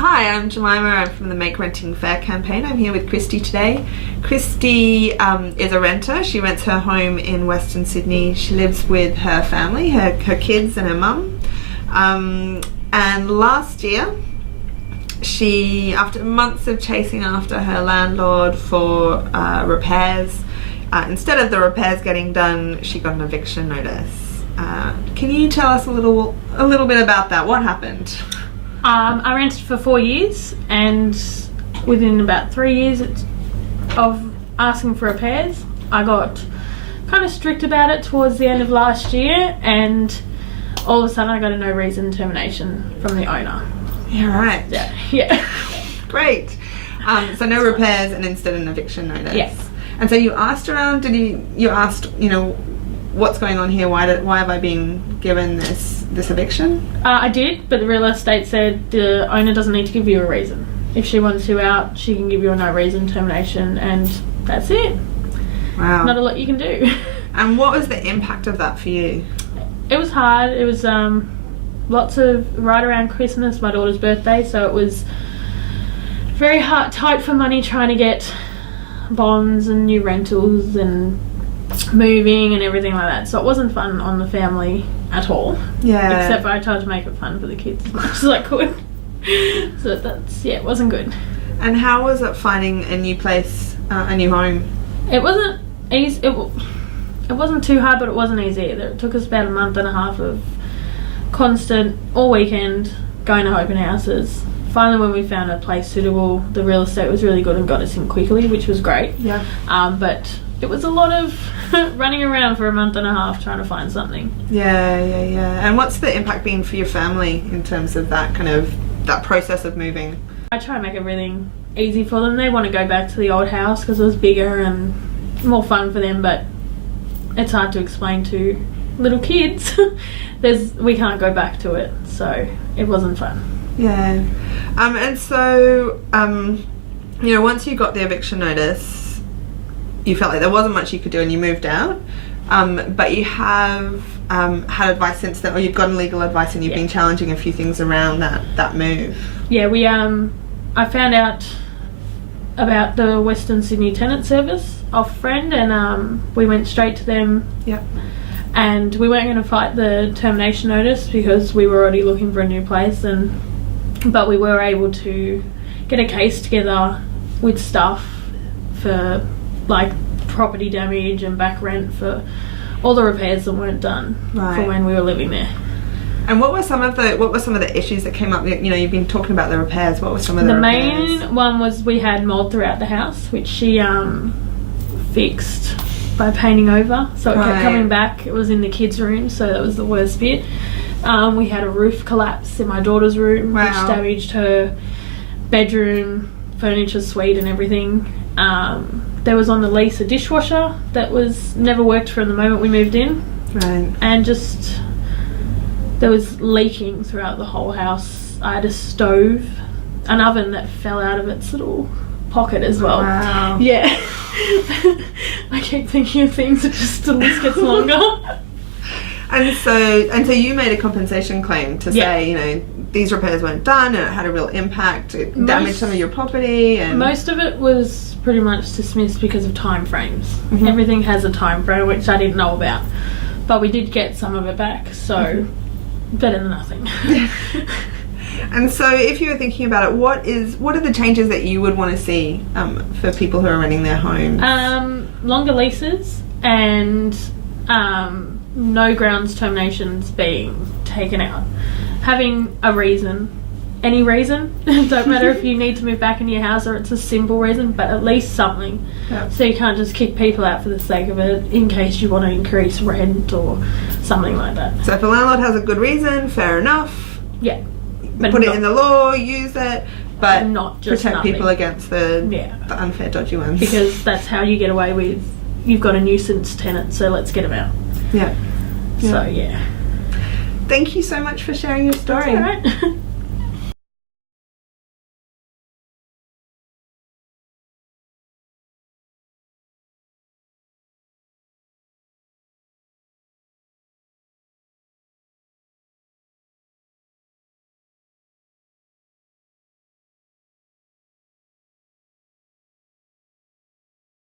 Hi, I'm Jemima. I'm from the Make Renting Fair campaign. I'm here with Kristy today. Kristy is a renter. She rents her home in Western Sydney. She lives with her family, her kids and her mum. And last year, she, after months of chasing after her landlord for repairs, instead of the repairs getting done, she got an eviction notice. Can you tell us a little bit about that? What happened? I rented for 4 years, and within about 3 years of asking for repairs, I got kind of strict about it towards the end of last year, and all of a sudden I got a no reason termination from the owner. Yeah, right. Yeah. Great. So no repairs and instead an eviction notice. Yes. And so you asked around, you asked, what's going on here? Why have I been given this eviction? I did, but the real estate said the owner doesn't need to give you a reason. If she wants you out, she can give you a no reason termination, and that's it. Wow. Not a lot you can do. And what was the impact of that for you? It was hard. It was lots of right around Christmas, my daughter's birthday, so it was very tight for money trying to get bonds and new rentals and moving and everything like that. So it wasn't fun on the family at all. Yeah. Except for I tried to make it fun for the kids as much as I could. So it wasn't good. And how was it finding a new place, a new home? It wasn't easy. It wasn't too hard, but it wasn't easy either. It took us about a month and a half of constant, all weekend, going to open houses. Finally, when we found a place suitable, the real estate was really good and got us in quickly, which was great. Yeah. But it was a lot of running around for a month and a half trying to find something. Yeah. And what's the impact been for your family in terms of that process of moving? I try and make everything easy for them. They want to go back to the old house because it was bigger and more fun for them, but it's hard to explain to little kids. We can't go back to it, so it wasn't fun. Yeah. And so, once you got the eviction notice, you felt like there wasn't much you could do and you moved out. But you have had advice since then, or you've gotten legal advice and you've been challenging a few things around that move. Yeah, I found out about the Western Sydney Tenant Service off a friend, and we went straight to them. Yep. And we weren't going to fight the termination notice because we were already looking for a new place, but we were able to get a case together with stuff for like property damage and back rent for all the repairs that weren't done for when we were living there. And what were some of the issues that came up? You've been talking about the repairs. What were some of the repairs? The main one was we had mold throughout the house, which she fixed by painting over, so it kept coming back. It was in the kids' room, so that was the worst bit. We had a roof collapse in my daughter's room, which damaged her bedroom, furniture, suite and everything. There was on the lease a dishwasher that was never worked from the moment we moved in. Right. And just there was leaking throughout the whole house. I had a stove, an oven that fell out of its little pocket as well. Wow. Yeah. I keep thinking of things that just the list gets longer. And so you made a compensation claim to say, these repairs weren't done and it had a real impact. It damaged some of your property. And most of it was pretty much dismissed because of time frames. Mm-hmm. Everything has a time frame, which I didn't know about. But we did get some of it back, so better than nothing. And so if you were thinking about it, what are the changes that you would want to see for people who are renting their homes? Longer leases and no grounds terminations being taken out. Having a reason, any reason, don't matter if you need to move back into your house or it's a simple reason, but at least something. Yep. So you can't just kick people out for the sake of it in case you want to increase rent or something like that. So if a landlord has a good reason, fair enough. Yeah. But put it in the law, use it, but not just protect people against the unfair, dodgy ones. Because that's how you get away with, you've got a nuisance tenant, so let's get them out. Yeah. So, yeah. Thank you so much for sharing your story. That's all right.